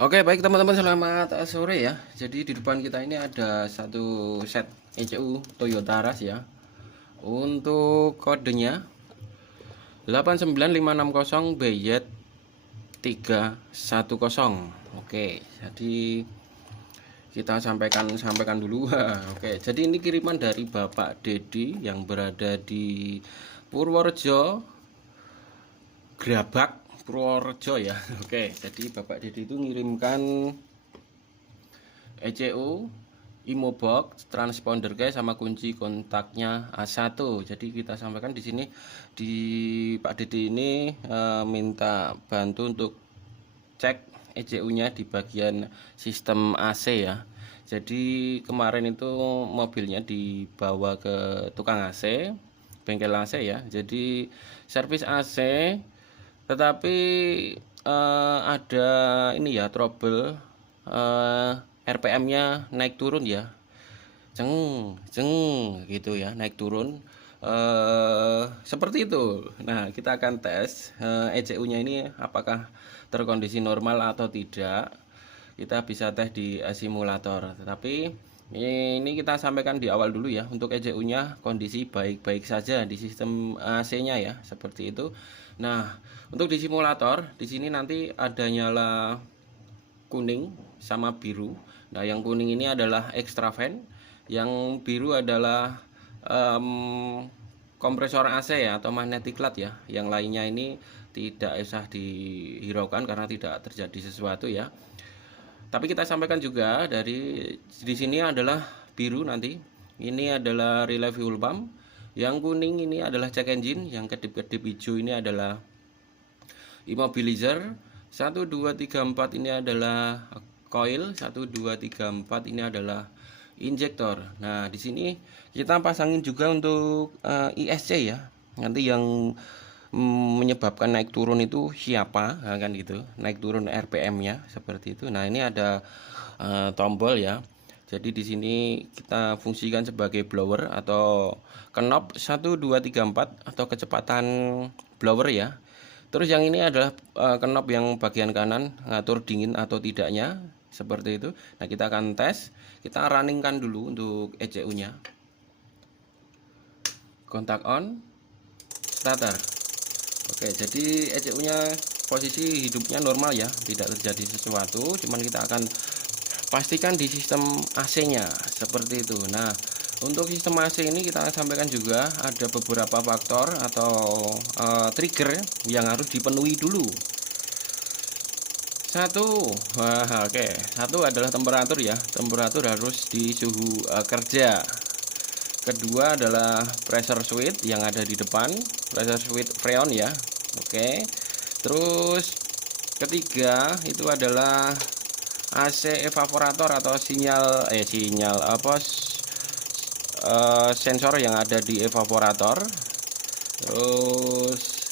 Oke, baik teman-teman, selamat sore ya. Jadi di depan kita ini ada satu set ECU Toyota Rush ya. Untuk kodenya 89560BY310. Oke, jadi kita sampaikan dulu. Oke, jadi ini kiriman dari Bapak Dedi yang berada di Purworejo, Grabak, Purworejo ya. Oke, jadi Bapak Dedi itu ngirimkan ECU, Imobox, transponder guys, sama kunci kontaknya A1. Jadi kita sampaikan di sini di Pak Dede ini minta bantu untuk cek ECU-nya di bagian sistem AC ya. Jadi kemarin itu mobilnya dibawa ke tukang AC, bengkel AC ya. Jadi servis AC, tetapi ada ini ya, trouble, RPM-nya naik turun ya, ceng ceng gitu ya, naik turun seperti itu. Nah, kita akan tes ECU-nya ini apakah terkondisi normal atau tidak. Kita bisa tes di simulator, tetapi ini kita sampaikan di awal dulu ya. Untuk ECU-nya kondisi baik-baik saja di sistem AC-nya ya, seperti itu. Nah, untuk di simulator di sini nanti ada nyala kuning sama biru. Nah, yang kuning ini adalah extra fan, yang biru adalah kompresor AC ya, atau magnetic cloud ya. Yang lainnya ini tidak usah dihiraukan karena tidak terjadi sesuatu ya. Tapi kita sampaikan juga di sini adalah biru nanti. Ini adalah relay fuel pump. Yang kuning ini adalah check engine, yang kedip-kedip hijau ini adalah immobilizer. 1 2 3 4 ini adalah coil, 1 2 3 4 ini adalah injektor. Nah, di sini kita pasangin juga untuk ISC ya. Nanti yang menyebabkan naik turun itu siapa, nah, kan gitu. Naik turun RPM-nya seperti itu. Nah, ini ada tombol ya. Jadi di sini kita fungsikan sebagai blower atau knob 1 2 3 4 atau kecepatan blower ya. Terus yang ini adalah knob yang bagian kanan, ngatur dingin atau tidaknya, seperti itu. Nah, kita akan tes. Kita runningkan dulu untuk ECU-nya. Kontak on, starter. Oke, jadi ECU-nya posisi hidupnya normal ya, tidak terjadi sesuatu. Cuman kita akan pastikan di sistem AC-nya seperti itu. Nah, untuk sistem AC ini kita sampaikan juga ada beberapa faktor atau trigger yang harus dipenuhi dulu. Satu adalah temperatur ya. Temperatur harus di suhu kerja. Kedua adalah pressure switch yang ada di depan, pressure switch freon ya. Oke. Terus ketiga itu adalah AC evaporator atau sensor yang ada di evaporator. Terus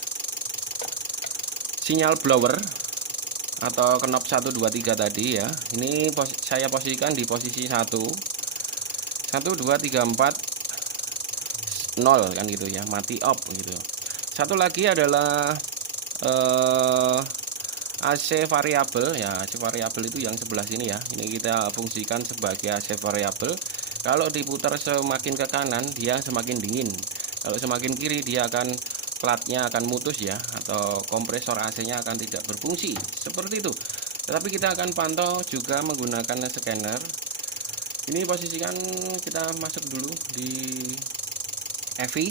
sinyal blower atau knob 1 2 3 tadi ya. Ini saya posisikan di posisi 1 2 3 4 0 kan gitu ya, mati off gitu. Satu lagi adalah AC variabel ya. AC variabel itu yang sebelah sini ya. Ini kita fungsikan sebagai AC variabel. Kalau diputar semakin ke kanan dia semakin dingin, kalau semakin kiri dia akan platnya akan mutus ya, atau kompresor AC-nya akan tidak berfungsi seperti itu. Tetapi kita akan pantau juga menggunakan scanner. Ini posisikan, kita masuk dulu di EV.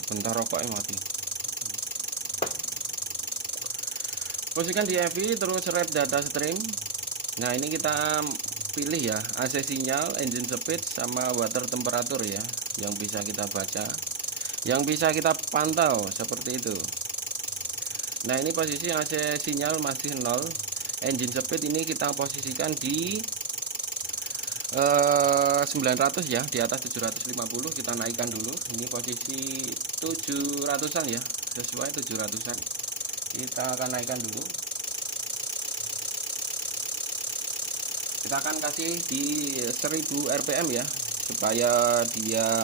Sebentar rokoknya mati. Posisikan di EV, terus red data stream. Nah, ini kita pilih ya, AC sinyal, engine speed, sama water temperature ya, yang bisa kita baca, yang bisa kita pantau seperti itu. Nah, ini posisi AC sinyal masih 0. Engine speed ini kita posisikan di 900 ya, di atas 750 kita naikkan dulu. Ini posisi 700-an ya, sesuai 700-an. Kita akan naikkan dulu. Kita akan kasih di 1000 rpm ya, supaya dia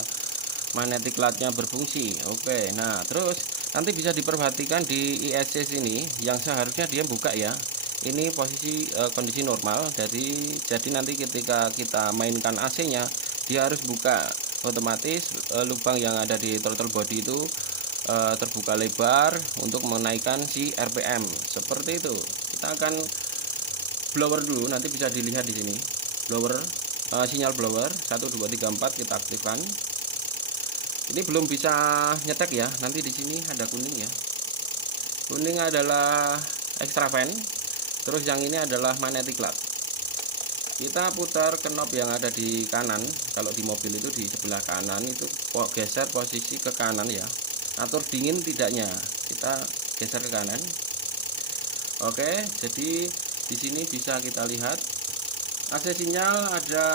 magnetic cloud-nya berfungsi. Oke, nah terus Nanti bisa diperhatikan di ISC sini yang seharusnya dia buka ya. Ini posisi kondisi normal, jadi nanti ketika kita mainkan AC-nya dia harus buka, otomatis lubang yang ada di throttle body itu terbuka lebar untuk menaikkan si RPM seperti itu. Kita akan blower dulu, nanti bisa dilihat di sini blower, sinyal blower 1 2 3 4 kita aktifkan. Ini belum bisa nyetek ya, nanti di sini ada kuning ya. Kuning adalah extra fan, terus yang ini adalah magnetic clutch. Kita putar knob yang ada di kanan, kalau di mobil itu di sebelah kanan itu geser posisi ke kanan ya. Atur dingin tidaknya, kita geser ke kanan. Oke, jadi di sini bisa kita lihat AC sinyal ada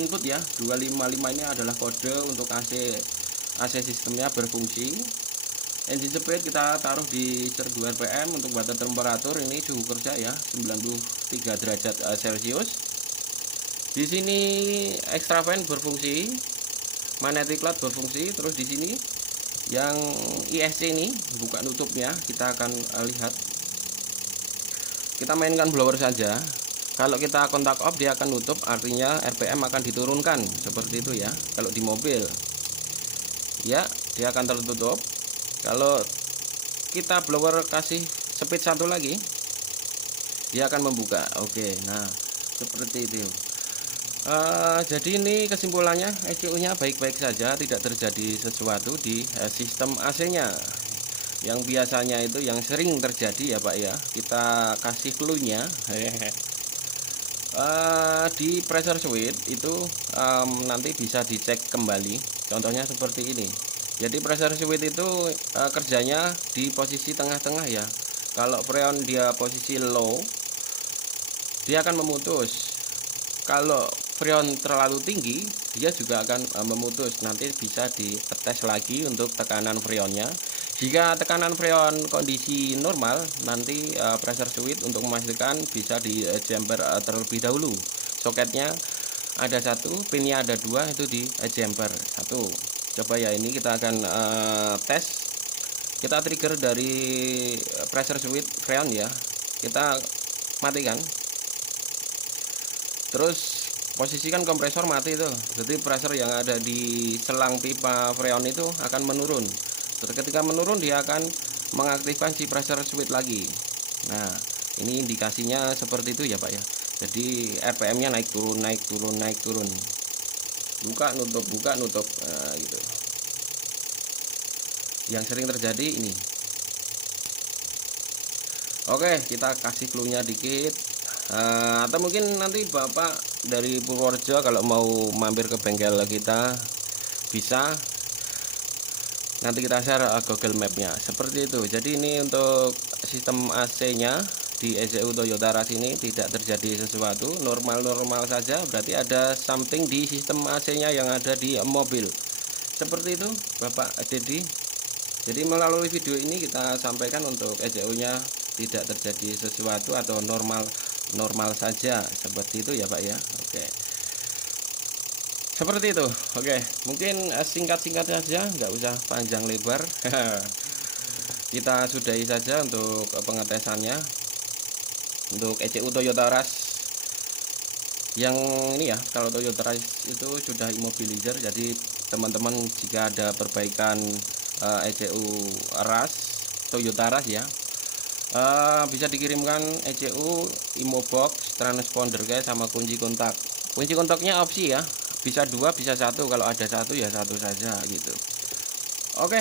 input ya, 255 ini adalah kode untuk AC sistemnya berfungsi. Engine speed kita taruh di 1000 rpm. Untuk water temperatur ini suhu kerja ya 93 derajat Celcius. Di sini extra fan berfungsi, magnetic clutch berfungsi, terus di sini yang ISC ini buka nutupnya kita akan lihat. Kita mainkan blower saja. Kalau kita kontak off dia akan nutup, artinya RPM akan diturunkan seperti itu ya. Kalau di mobil ya dia akan tertutup. Kalau kita blower kasih speed satu lagi dia akan membuka. Oke, nah seperti itu. Jadi ini kesimpulannya, ECU nya baik-baik saja, tidak terjadi sesuatu di sistem AC nya. Yang biasanya itu yang sering terjadi ya Pak ya, kita kasih clue nya di pressure switch itu nanti bisa dicek kembali. Contohnya seperti ini. Jadi pressure switch itu kerjanya di posisi tengah-tengah ya. Kalau freon dia posisi low, dia akan memutus. Kalau freon terlalu tinggi, dia juga akan memutus. Nanti bisa dites lagi untuk tekanan freonnya. Jika tekanan freon kondisi normal, nanti pressure switch untuk memastikan bisa di jumper terlebih dahulu. Soketnya ada satu, pinnya ada dua, itu di jumper satu. Coba ya, ini kita akan tes. Kita trigger dari pressure switch freon ya. Kita matikan. Terus posisikan kompresor mati itu. Jadi pressure yang ada di selang pipa freon itu akan menurun. Terus ketika menurun dia akan mengaktifkan si pressure switch lagi. Nah, ini indikasinya seperti itu ya Pak ya. Jadi RPM-nya naik turun, naik turun, naik turun. Buka nutup, nah, gitu. Yang sering terjadi ini. Oke, kita kasih clue-nya dikit. Atau mungkin nanti Bapak dari Purworejo kalau mau mampir ke bengkel kita bisa, nanti kita share Google Map-nya seperti itu. Jadi ini untuk sistem AC-nya di ECU Toyota Rush ini tidak terjadi sesuatu, normal-normal saja. Berarti ada something di sistem AC-nya yang ada di mobil. Seperti itu Bapak Dedi. Jadi melalui video ini kita sampaikan untuk ECU-nya tidak terjadi sesuatu atau normal saja, seperti itu ya Pak ya. Oke, seperti itu. Oke, mungkin singkat-singkat saja, nggak usah panjang lebar. Kita sudahi saja untuk pengetesannya untuk ECU Toyota Rush yang ini ya. Kalau Toyota Rush itu sudah immobilizer, jadi teman-teman jika ada perbaikan ECU Rush, Toyota Rush ya, bisa dikirimkan ECU, Imobox, transponder guys, sama kunci kontak. Kunci kontaknya opsi ya, bisa dua bisa satu, kalau ada satu ya satu saja gitu. Oke,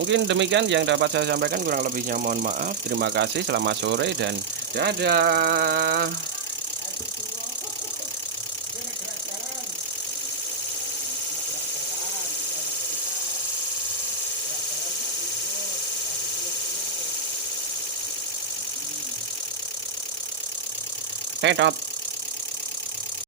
mungkin demikian yang dapat saya sampaikan, kurang lebihnya mohon maaf. Terima kasih, selamat sore dan dadah. Tetot.